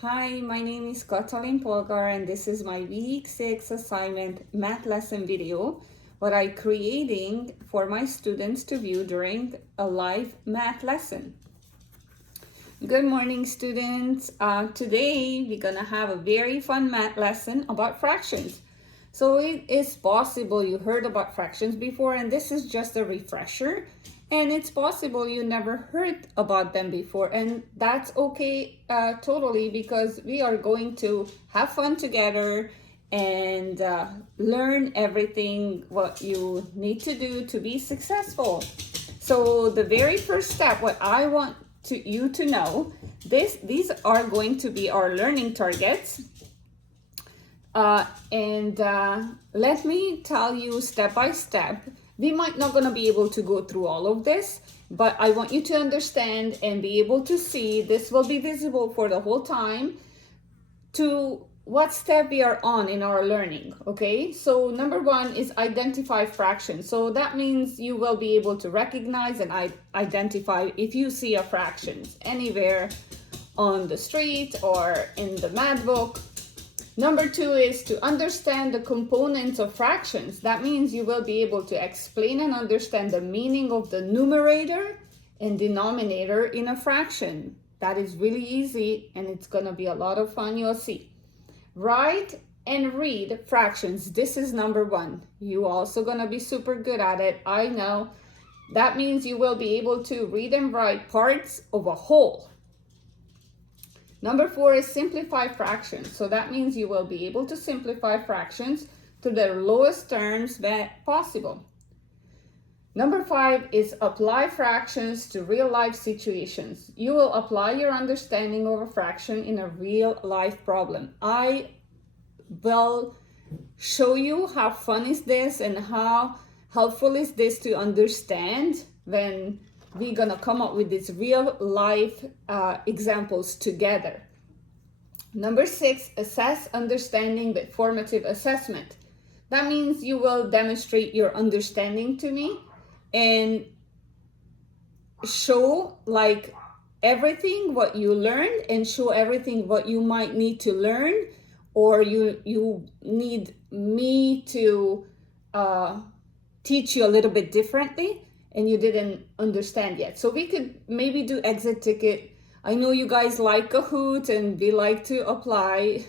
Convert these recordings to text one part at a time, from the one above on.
Hi, my name is Katalin Polgar and this is my week 6 assignment math lesson video, what I'm creating for my students to view during a live math lesson. Good morning, students. Today we're gonna have a very fun math lesson about fractions. So it is possible you heard about fractions before, and this is just a refresher. And it's possible you never heard about them before, and that's okay totally, because we are going to have fun together and learn everything what you need to do to be successful. So the very first step, what I want you to know, these are going to be our learning targets. Let me tell you step by step. We might not gonna be able to go through all of this, but I want you to understand and be able to see. This will be visible for the whole time to what step we are on in our learning. Okay, so number one is identify fractions. So that means you will be able to recognize and identify if you see a fractions anywhere on the street or in the math book. Number two is to understand the components of fractions. That means you will be able to explain and understand the meaning of the numerator and denominator in a fraction. That is really easy and it's gonna be a lot of fun, you'll see. Write and read fractions. This is number one. You also gonna be super good at it, I know. That means you will be able to read and write parts of a whole. Number four is simplify fractions. So that means you will be able to simplify fractions to their lowest terms possible. Number five is apply fractions to real life situations. You will apply your understanding of a fraction in a real life problem. I will show you how fun is this and how helpful is this to understand when we're gonna come up with these real life examples together. Number six, assess understanding with formative assessment. That means you will demonstrate your understanding to me and show like everything what you learned and show everything what you might need to learn, or you need me to teach you a little bit differently and you didn't understand yet. So we could maybe do exit ticket. I know you guys like Kahoot and we like to apply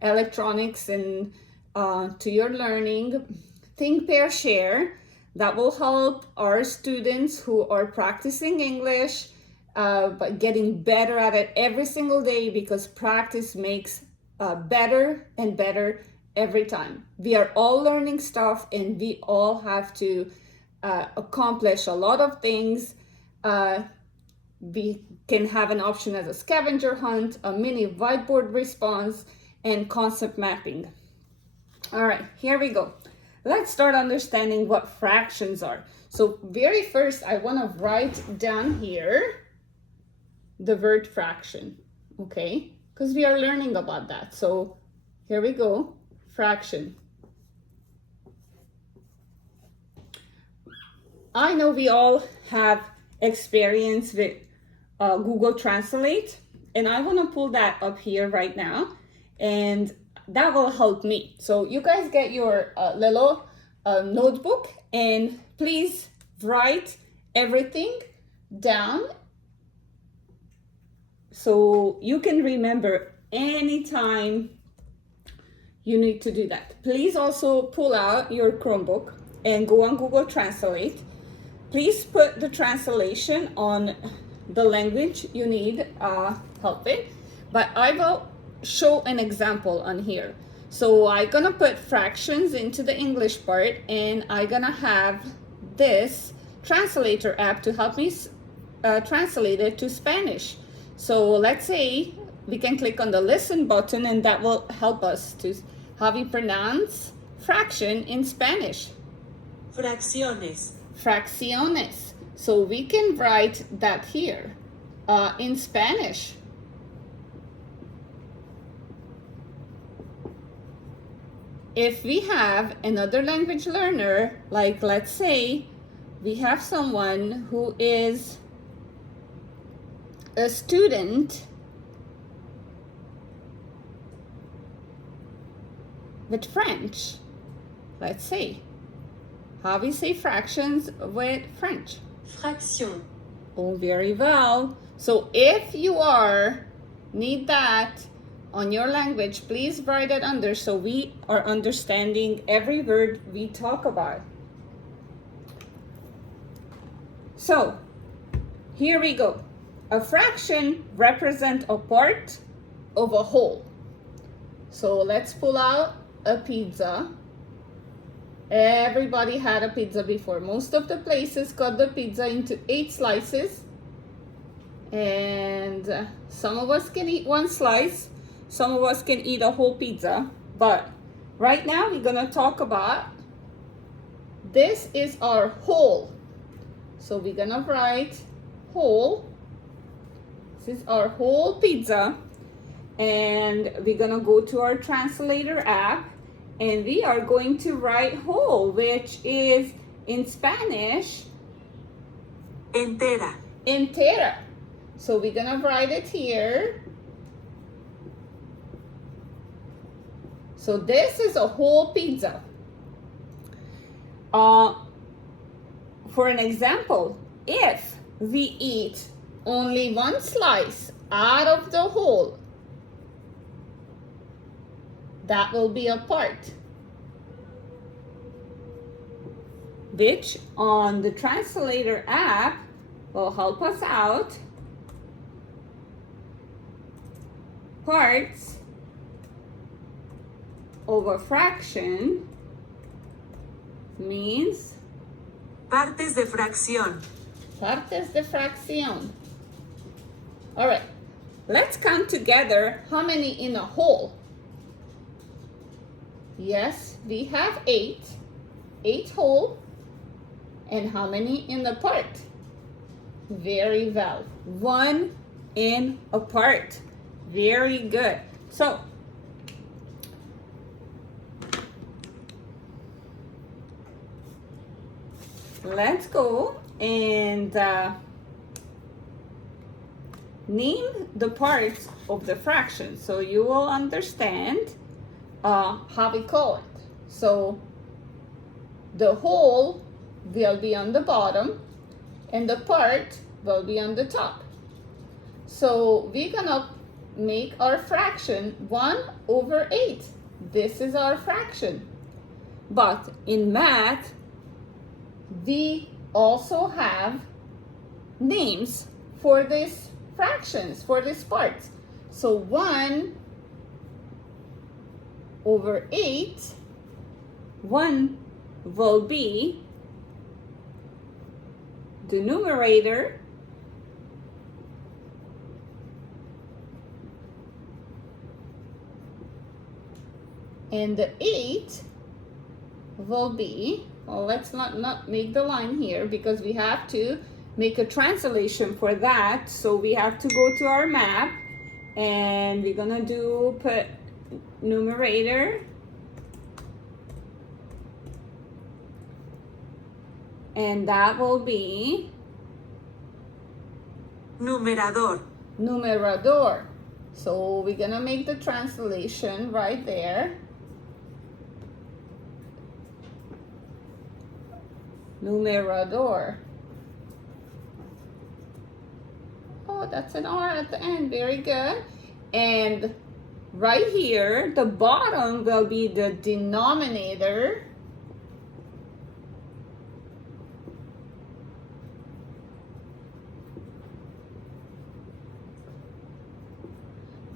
electronics and to your learning. Think, pair, share. That will help our students who are practicing English but getting better at it every single day, because practice makes better and better every time. We are all learning stuff and we all have to accomplish a lot of things. We can have an option as a scavenger hunt, a mini whiteboard response, and concept mapping. All right, here we go. Let's start understanding what fractions are. So very first, I want to write down here the word fraction, okay? Because we are learning about that. So here we go, fraction. I know we all have experience with Google Translate, and I want to pull that up here right now, and that will help me. So you guys get your little notebook and please write everything down so you can remember anytime you need to do that. Please also pull out your Chromebook and go on Google Translate. Please put the translation on the language you need help with, but I will show an example on here. So I'm gonna put fractions into the English part, and I'm gonna have this translator app to help me translate it to Spanish. So let's say we can click on the listen button, and that will help us to how we pronounce fraction in Spanish. Fracciones. Fracciones. So we can write that here in Spanish. If we have another language learner, like let's say we have someone who is a student with French? Let's see. How we say fractions with French? Fraction. Oh, very well. So if you need that on your language, please write it under so we are understanding every word we talk about. So here we go. A fraction represents a part of a whole. So let's pull out a pizza. Everybody had a pizza before. Most of the places cut the pizza into 8 slices. And some of us can eat 1 slice. Some of us can eat a whole pizza. But right now we're gonna talk about this is our whole. So we're gonna write whole. This is our whole pizza. And we're gonna go to our translator app. And we are going to write whole, which is in Spanish, Entera. entera. So we're gonna write it here. So this is a whole pizza. For an example, if we eat only 1 slice out of the whole, that will be a part, which on the translator app will help us out. Parts over fraction means Partes de fracción. partes de fracción. All right, let's count together how many in a whole. Yes, we have 8 whole. And how many in the part? Very well, 1 in a part. Very good. So let's go and name the parts of the fraction so you will understand how we call it. So the whole will be on the bottom and the part will be on the top. So we're gonna make our fraction 1/8. This is our fraction. But in math, we also have names for these fractions, for these parts. So 1/8, 1 will be the numerator, and the 8 will be, well, let's not make the line here because we have to make a translation for that. So we have to go to our map and we're gonna put numerator, and that will be Numerador. numerador. So we're gonna make the translation right there. Numerador. Oh, that's an R at the end. Very good. And right here, the bottom will be the denominator.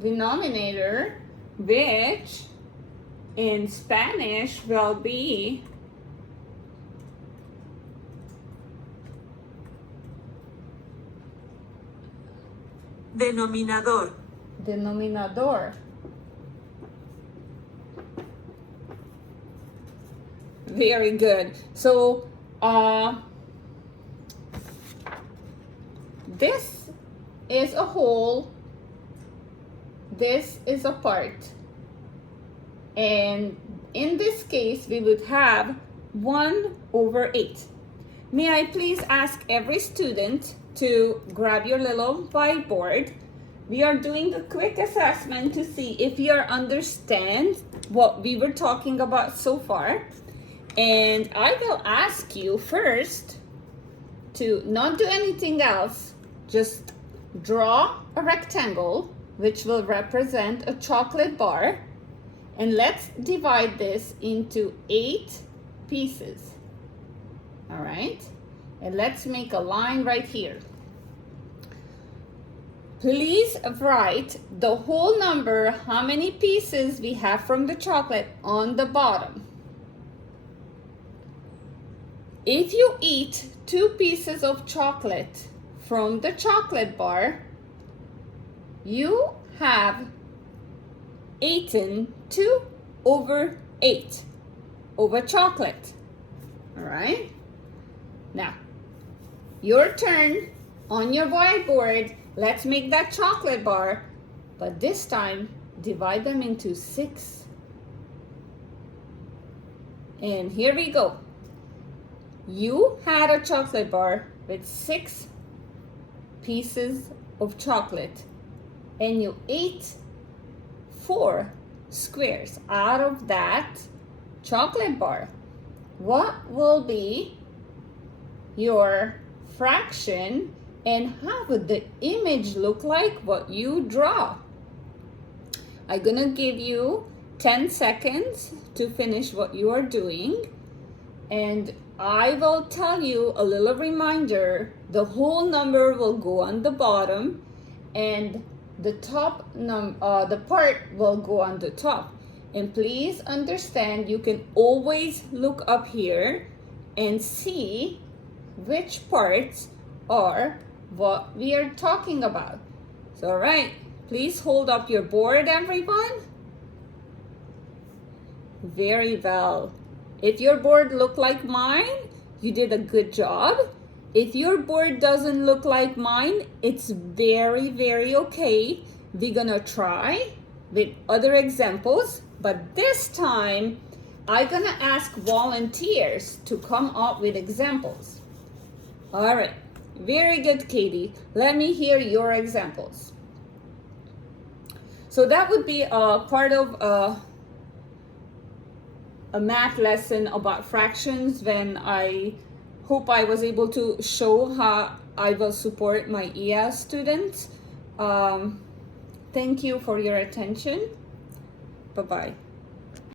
Denominator, which in Spanish will be Denominador. denominador. Very good. So this is a whole, this is a part, and in this case we would have 1/8. May I please ask every student to grab your little whiteboard we are doing a quick assessment to see if you understand what we were talking about so far. And I will ask you first to not do anything else, just draw a rectangle which will represent a chocolate bar, and let's divide this into 8 pieces. All right, and let's make a line right here. Please write the whole number, how many pieces we have from the chocolate, on the bottom. If you eat 2 pieces of chocolate from the chocolate bar, you have eaten 2/8 over chocolate. All right? Now, your turn on your whiteboard. Let's make that chocolate bar, but this time divide them into 6. And here we go. You had a chocolate bar with 6 pieces of chocolate, and you ate 4 squares out of that chocolate bar. What will be your fraction, and how would the image look like what you draw? I'm gonna give you 10 seconds to finish what you are doing, and I will tell you a little reminder. The whole number will go on the bottom, and the the part will go on the top. And please understand, you can always look up here and see which parts are what we are talking about. So, all right, please hold up your board, everyone. Very well. If your board look like mine, you did a good job. If your board doesn't look like mine, it's very, very okay. We're gonna try with other examples, but this time I'm gonna ask volunteers to come up with examples. All right, very good, Katie. Let me hear your examples. So that would be a part of a math lesson about fractions, when I hope I was able to show how I will support my ES students. Thank you for your attention. Bye-bye.